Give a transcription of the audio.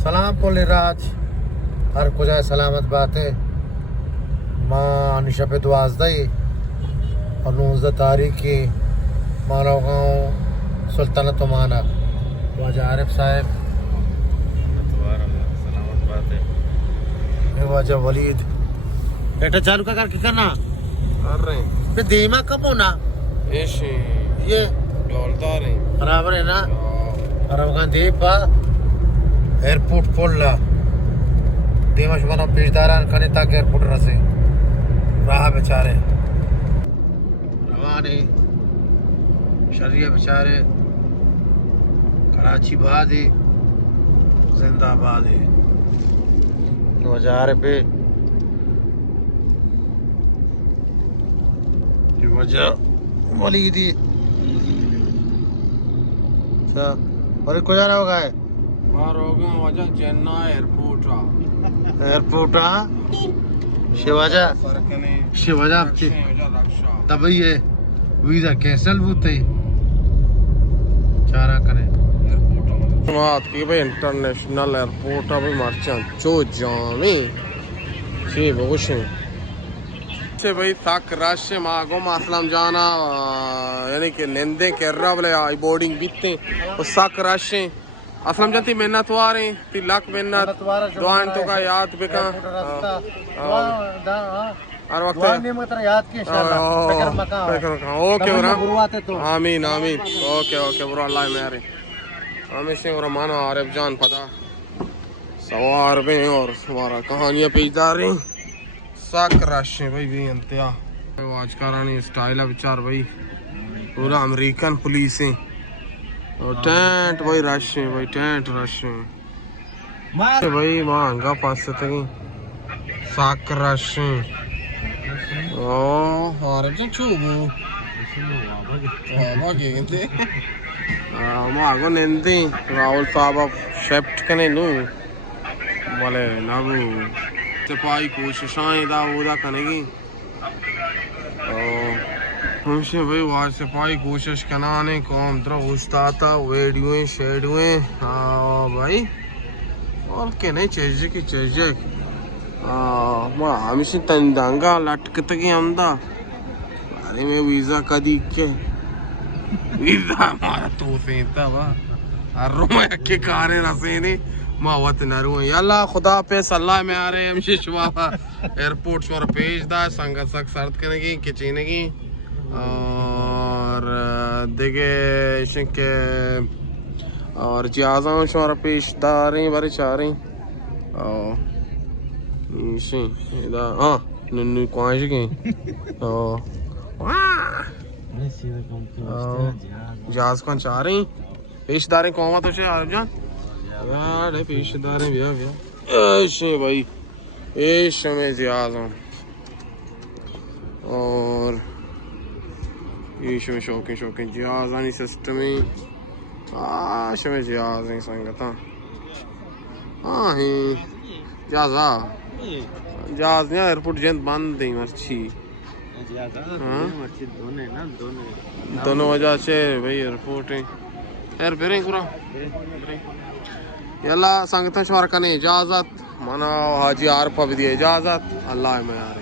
सलाम को राज हर कुछ सलामत बात है माँ निशा पे दुआजदा और 19 तारीख की मानव गाँव सुल्तानत ओमाना ख्वाजा आरिफ साहब सलामत बात है ख्वाजा वलीद बेटा चालू का करके करना कर रहे हैं फिर धीमा कब होना ये डोलता रहे बराबर है ना अरवगान दीपा एयरपोर्ट पोल्ला धीमश बनो पेशदारान खने ताकि एयरपोर्ट रसे राह बेचारे रवाने शरिया बेचारे कराची बाद है जिंदाबाद है 2000 पे वजह वलीदी और को जाना होगा है वजह चेन्नई एयरपोर्ट शिवाजा शिवाजा तब ये वीजा कैंसिल होते चारा करें की भाई इंटरनेशनल एयरपोर्ट भाई मर्चेंट जो जामी सी बहुत से भाई तक रश मागो मासलाम जाना यानी कि लेंदे कर रहा बोले आई बोर्डिंग बीतते और सक रश असलम जती मेहनत वारे ती लाख मेहनत दुआन तो का याद बेका हर वक्त याद की ओके ब्रो आमीन आमीन ओके ओके ब्रो अल्लाह मेरे हमें से और मानो आरिफ जान पता सवार में और हमारा कहानियां पेशदार रही साक राशि भाई भी इंतहा आज का रानी स्टाइल है विचार भाई पूरा अमेरिकन पुलिस है और टेंट भाई रश है भाई टेंट रश है भाई महंगा पास तक साक रश है ओ और जो चुबू बाकी किंते मागो नेंदी राहुल साहब शेफ्ट कने नु वाले नागू सिपाही कोशिशाएं दा वो करेगी हमसे भाई वहाँ सिपाही कोशिश कराने को हम तरह घुसता था वेडियों शेडियों भाई और क्या नहीं चाहिए कि चाहिए हमेशा तंदांगा लटकत के हमदा अरे मैं वीज़ा कदी के वीज़ा हमारा तो से था वाह अरुमा के कारे रसेने मावत नरू यल्ला खुदा पे सल्ला में आ रहे हम शिशवा एयरपोर्ट पर पेश दा संगत सक सर्द करने की किचने की और देखे इनके और जियाज़ा शोर पेश दारें बारे चारें इसे इधर नन्नू कौन के जहाज कौन चाह रही पेशदारें कौन तो से आरब जान यार है पेशदार हैं भैया ऐसे भाई ऐश में ज़्यादा और ऐश में शौकीन जहाज़ आनी सिस्टम में आश में जहाज़ हैं संगता हाँ ही जहाज़ ने एयरपोर्ट जंत बंद दें मर्ची दोनों वजह से भाई एयरपोर्ट है यार बेरें पूरा यल्ला संगतन शवार कने इजाजत मना हाजी आरफ भी दी इजाजत अल्लाह में यार।